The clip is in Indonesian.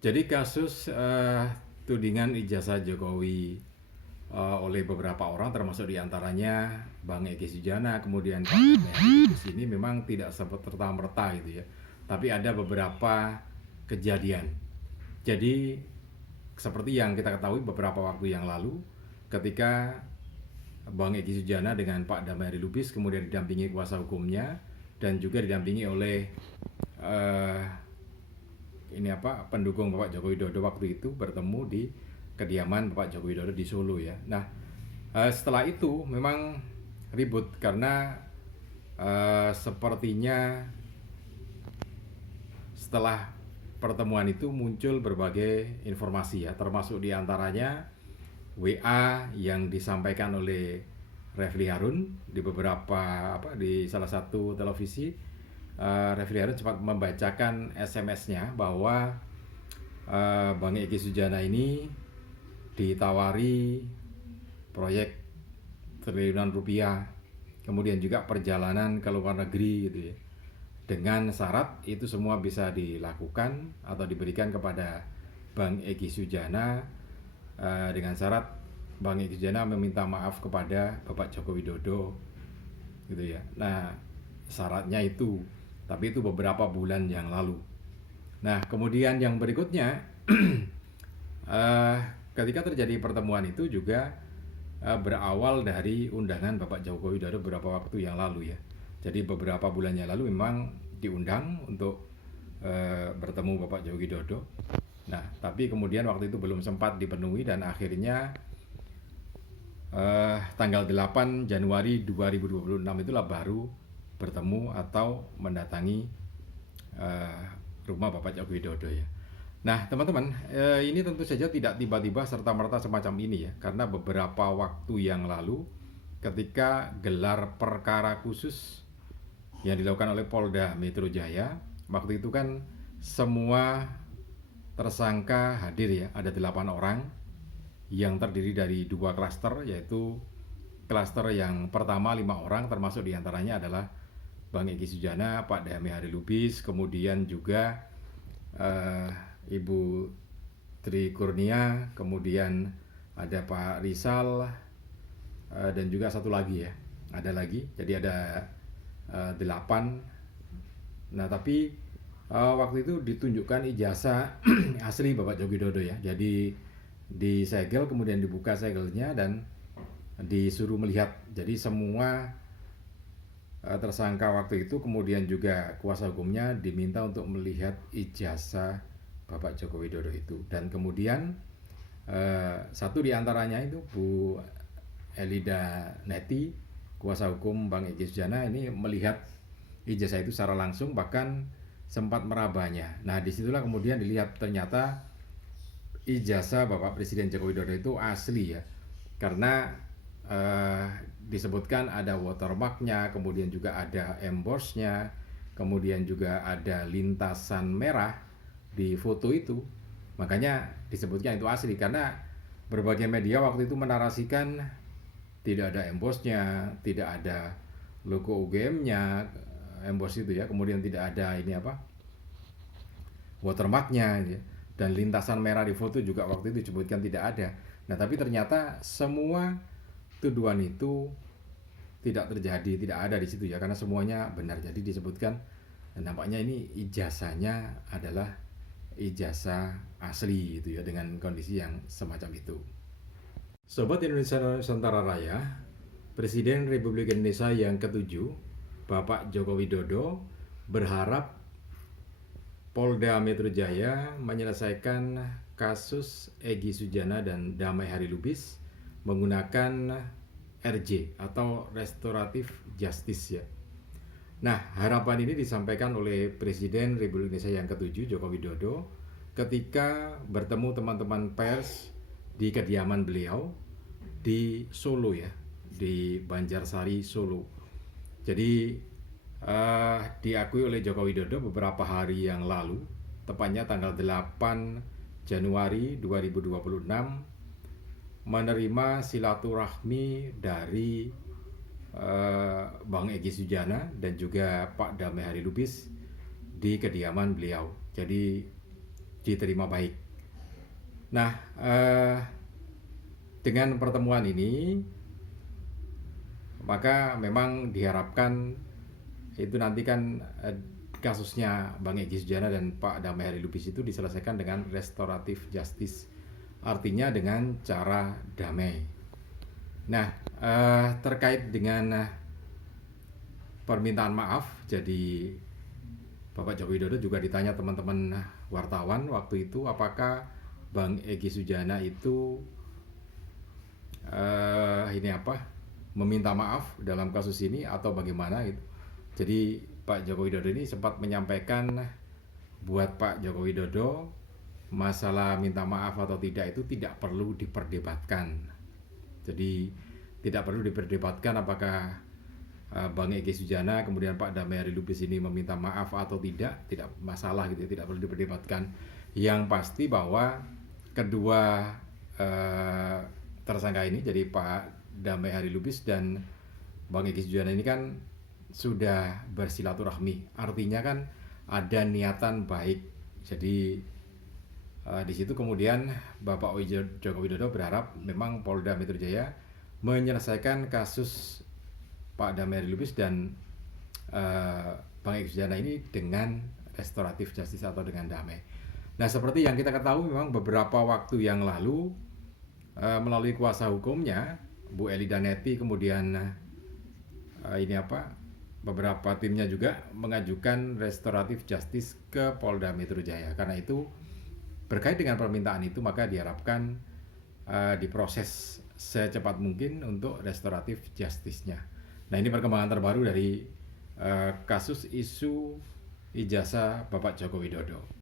Jadi kasus tudingan ijazah Jokowi oleh beberapa orang termasuk diantaranya Bang Egy Sujana kemudian Pak Damai di sini memang tidak serta-merta gitu ya. Tapi ada beberapa kejadian. Jadi seperti yang kita ketahui beberapa waktu yang lalu ketika Bang Egy Sujana dengan Pak Damai Lubis kemudian didampingi kuasa hukumnya dan juga didampingi oleh eh, pendukung Bapak Joko Widodo waktu itu bertemu di kediaman Bapak Joko Widodo di Solo ya. Nah, setelah itu memang ribut karena sepertinya setelah pertemuan itu muncul berbagai informasi ya, termasuk diantaranya WA yang disampaikan oleh Refli Harun di di salah satu televisi. Refli Harun sempat membacakan SMS-nya bahwa Bang Egy Sujana ini ditawari proyek triliunan rupiah, kemudian juga perjalanan ke luar negeri gitu ya. Dengan syarat itu semua bisa dilakukan atau diberikan kepada Bang Egy Sujana dengan syarat Bang Egy Sujana meminta maaf kepada Bapak Joko Widodo gitu ya. Nah, syaratnya itu, tapi itu beberapa bulan yang lalu. Nah, kemudian yang berikutnya ketika terjadi pertemuan itu juga berawal dari undangan Bapak Joko Widodo beberapa waktu yang lalu ya. Jadi beberapa bulan yang lalu memang diundang untuk bertemu Bapak Joko Widodo. Nah, tapi kemudian waktu itu belum sempat dipenuhi dan akhirnya tanggal 8 Januari 2026 itulah baru bertemu atau mendatangi rumah Bapak Joko Widodo ya. Nah, teman-teman, ini tentu saja tidak tiba-tiba serta-merta semacam ini ya, karena beberapa waktu yang lalu ketika gelar perkara khusus yang dilakukan oleh Polda Metro Jaya, waktu itu kan semua tersangka hadir ya, ada 8 orang yang terdiri dari 2 klaster, yaitu klaster yang pertama 5 orang, termasuk diantaranya adalah Bang Egy Sujana, Pak Damai Lubis, kemudian juga Ibu Tri Kurnia, kemudian ada Pak Rizal, dan juga satu lagi ya, ada lagi, jadi ada 8. Nah, tapi waktu itu ditunjukkan ijazah asli Bapak Joko Widodo ya, jadi disegel kemudian dibuka segelnya dan disuruh melihat. Jadi semua tersangka waktu itu kemudian juga kuasa hukumnya diminta untuk melihat ijazah Bapak Joko Widodo itu. Dan kemudian satu diantaranya itu Bu Elida Neti, kuasa hukum Bang Egy Sujana, ini melihat ijazah itu secara langsung, bahkan sempat merabanya. Nah, disitulah kemudian dilihat ternyata ijazah Bapak Presiden Joko Widodo itu asli ya, karena disebutkan ada watermarknya, kemudian juga ada embossnya, kemudian juga ada lintasan merah di foto itu. Makanya disebutkan itu asli, karena berbagai media waktu itu menarasikan tidak ada embossnya, tidak ada logo UGM-nya, emboss itu ya, kemudian tidak ada watermarknya ya. Dan lintasan merah di foto juga waktu itu disebutkan tidak ada. Nah, tapi ternyata semua tuduhan itu tidak terjadi, tidak ada di situ ya, karena semuanya benar. Jadi disebutkan nampaknya ini ijazahnya adalah ijazah asli gitu ya, dengan kondisi yang semacam itu. Sobat Indonesia Nusantara Raya, Presiden Republik Indonesia yang ke-7, Bapak Joko Widodo, berharap Polda Metro Jaya menyelesaikan kasus Egy Sujana dan Damai Lubis menggunakan RJ atau Restoratif Justice ya. Nah, harapan ini disampaikan oleh Presiden Republik Indonesia yang ke-7 Joko Widodo ketika bertemu teman-teman pers di kediaman beliau di Solo ya, di Banjarsari, Solo. Jadi diakui oleh Joko Widodo beberapa hari yang lalu, tepatnya tanggal 8 Januari 2026, menerima silaturahmi dari Bang Egy Sujana dan juga Pak Damai Lubis di kediaman beliau. Jadi diterima baik. Nah, dengan pertemuan ini maka memang diharapkan itu nanti kan kasusnya Bang Egy Sujana dan Pak Damai Hari Lubis itu diselesaikan dengan restoratif justice, artinya dengan cara damai. Nah, terkait dengan permintaan maaf, jadi Bapak Joko Widodo juga ditanya teman-teman wartawan waktu itu, apakah Bang Egy Sujana itu meminta maaf dalam kasus ini atau bagaimana gitu. Jadi Pak Joko Widodo ini sempat menyampaikan buat Pak Joko Widodo masalah minta maaf atau tidak itu tidak perlu diperdebatkan. Jadi tidak perlu diperdebatkan apakah Bang Egy Sujana kemudian Pak Damai Hari Lubis ini meminta maaf atau tidak masalah gitu, tidak perlu diperdebatkan. Yang pasti bahwa kedua tersangka ini, jadi Pak Damai Hari Lubis dan Bang Egy Sujana ini kan sudah bersilaturahmi, artinya kan ada niatan baik. Jadi di situ kemudian Bapak Joko Widodo berharap memang Polda Metro Jaya menyelesaikan kasus Pak Damai Hari Lubis dan Bang Egy Sujana ini dengan restoratif justice atau dengan damai. Nah, seperti yang kita ketahui memang beberapa waktu yang lalu melalui kuasa hukumnya Bu Eli Danetti kemudian beberapa timnya juga mengajukan restoratif justice ke Polda Metro Jaya. Karena itu berkait dengan permintaan itu maka diharapkan diproses secepat mungkin untuk restoratif justice-nya. Nah, ini perkembangan terbaru dari kasus isu ijazah Bapak Joko Widodo.